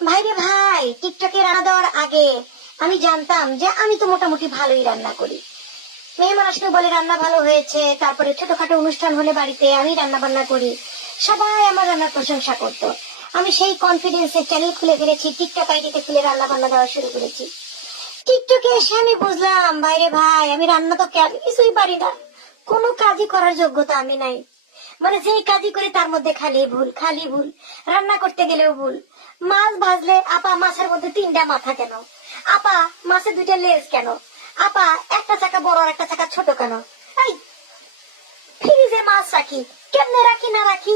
ভাইরে ভাই, টিকটকে রান্না দেওয়ার আগে আমি জানতাম যে আমি তো মোটামুটি ভালোই রান্না করি। মেহমান আসলে বলে রান্না ভালো হয়েছে, তারপরে ছোটখাটো অনুষ্ঠান হলে বাড়িতে আমি রান্না বান্না করি, সবাই আমার রান্নার প্রশংসা করতো। আমি সেই কনফিডেন্সে চ্যানেল খুলে ফেলেছি, টিকটক আইডিতে খুলে রান্না বান্না দেওয়া শুরু করেছি। টিকটকে এসে আমি বুঝলাম ভাইরে ভাই, আমি রান্না তো কিছুই পারি না, কোনো কাজই করার যোগ্যতা আমি নাই। মানে যেই কাজই করি তার মধ্যে খালি ভুল খালি ভুল, রান্না করতে গেলেও ভুল। মাছ ভাজলে আপা মাছের মধ্যে 3টা মাথা কেন, আপা মাছের 2টা লেজ কেন, আপা একটা চাকা বড় আর একটা চাকা ছোট কেন, এই ফ্রিজে মাছ রাখি, কেমনে রাখি না রাখি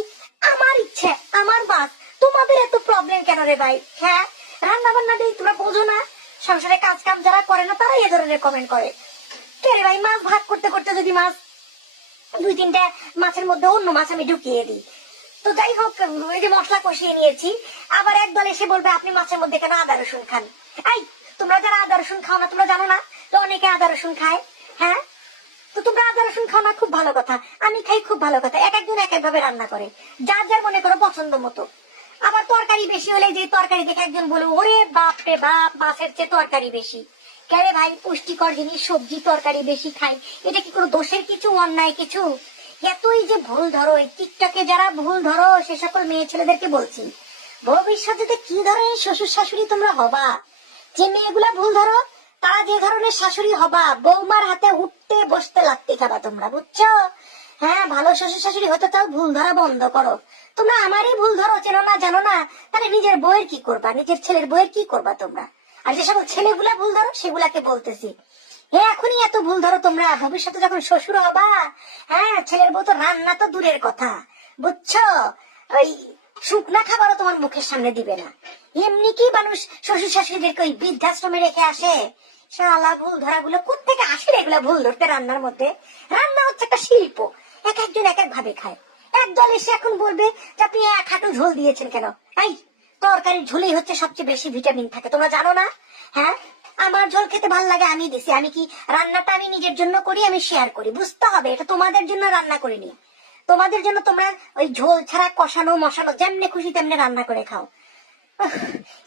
আমার ইচ্ছে, আমার মাছ, তোমাদের এত প্রবলেম কেন রে ভাই? হ্যাঁ, রান্না বান্না দিয়ে তোমরা বোঝো না? সংসারে কাজ কাম যারা করে না তারাই এ ধরনের কমেন্ট করে। কে রে ভাই, মাছ ভাগ করতে করতে যদি মাছ 2-3টা মাছের মধ্যে অন্য মাছ আমি ঢুকিয়ে দিই, তো যাই হোক, ওই যে মশলা কষিয়ে নিয়েছি, আবার একদল এসে বলবে আপনি মাছের মধ্যে কেন আদা রসুন খান। এই, তোমরা যারা আদা রসুন খাও না, তোমরা জানো না তো অনেকে আদা রসুন খায়? হ্যাঁ, তো তোমরা আদা রসুন খাও না, খুব ভালো কথা, আমি খাই, খুব ভালো কথা। এক একজন এক এক ভাবে রান্না করে, যার যার মনে করো পছন্দ মতো। আবার তরকারি বেশি হলে যে তরকারি দেখে একজন বলে ওরে বাপ রে বাপ, মাছের চেয়ে তরকারি বেশি। কেরে ভাই, পুষ্টিকর জিনিস সবজি তরকারি বেশি খাই, এটা কি কোনো দোষের কিছু, অন্যায় কিছু? এতই যে ভুল ধরো, এই টিকটকে যারা ভুল ধরো সে সকল মেয়ে ছেলেদেরকে বলছি, ভবিষ্যতে কি ধরনের শ্বশুর শাশুড়ি তোমরা হবা। যে মেয়েগুলা ভুল ধরো তারা যে ধরনের শাশুড়ি হবা, বৌমার হাতে উঠতে বসতে লাগতে খাবা তোমরা, বুঝছো? হ্যাঁ, ভালো শ্বশুর শাশুড়ি হতে চাও, ভুল ধরা বন্ধ করো। তোমরা আমারই ভুল ধরো, চেনো না জানো না, তাহলে নিজের বউয়ের কি করবা, নিজের ছেলের বউয়ের কি করবা তোমরা? আর যে সকল ছেলেগুলা ভুল ধরো সেগুলাকে বলতেছি, হ্যাঁ এখনই এত ভুল ধরো তোমরা, ভবিষ্যতে যখন শ্বশুর হবা, হ্যাঁ ছেলের বউ তো রান্না তো দূরের কথা, বুঝছো? ওই শুকনা খাবারও তোমার মুখের সামনে দিবে না। এমনি কি মানুষ শ্বশুর শাশুড়িদেরকে ওই বৃদ্ধাশ্রমে রেখে আসে? শালা ভুল ধরা গুলো কোত্থেকে আসে এগুলা ভুল ধরতে রান্নার মধ্যে? রান্না হচ্ছে একটা শিল্প, এক একজন এক এক ভাবে খায়। একদল এসে এখন বলবে যে আপনি 1 হাঁটু ঝোল দিয়েছেন কেন। এই, তরকারির ঝোলেই হচ্ছে সবচেয়ে বেশি ভিটামিন থাকে, তোমরা জানো না? হ্যাঁ, আমার ঝোল খেতে ভালো লাগে, আমি দিছি। আমি কি রান্নাটা আমি নিজের জন্য করি, আমি শেয়ার করি, বুঝতে হবে এটা তোমাদের জন্য রান্না করিনি। তোমাদের জন্য তোমরা ওই ঝোল ছাড়া কষানো মশানো যেমনে খুশি তেমনি রান্না করে খাও।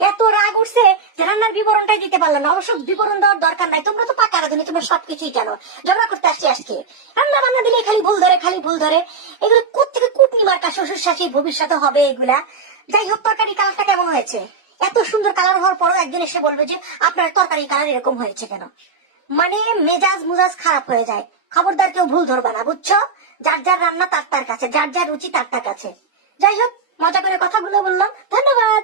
এত রাগ উঠছে যে রান্নার বিবরণটাই দিতে পারলাম না। অবশ্য বিবরণ দেওয়ার দরকার নাই, তোমরা তো পাকা রাঁধুনি, তোমরা সবকিছুই জানো। ঝগড়া করতে আসছি আজকে, রান্না বান্না দিলে খালি ভুল ধরে, খালি ভুল ধরে। এগুলো কোত্থেকে কুটনি মার্কা শ্বশুর শাশুড়ি ভবিষ্যতে হবে এগুলা। যাই হোক, তরকারি কালারটা কেমন হয়েছে? এত সুন্দর কালার হওয়ার পরও একজন এসে বলবে যে আপনার তরকারি কালার এরকম হয়েছে কেন? মানে মেজাজ মুজাজ খারাপ হয়ে যায়। খবরদার কেউ ভুল ধরবা না, বুঝছো? যার যার রান্না তার তার কাছে, যার যার রুচি তার তার কাছে। যাই হোক, মজা করে কথাগুলো বললাম, ধন্যবাদ।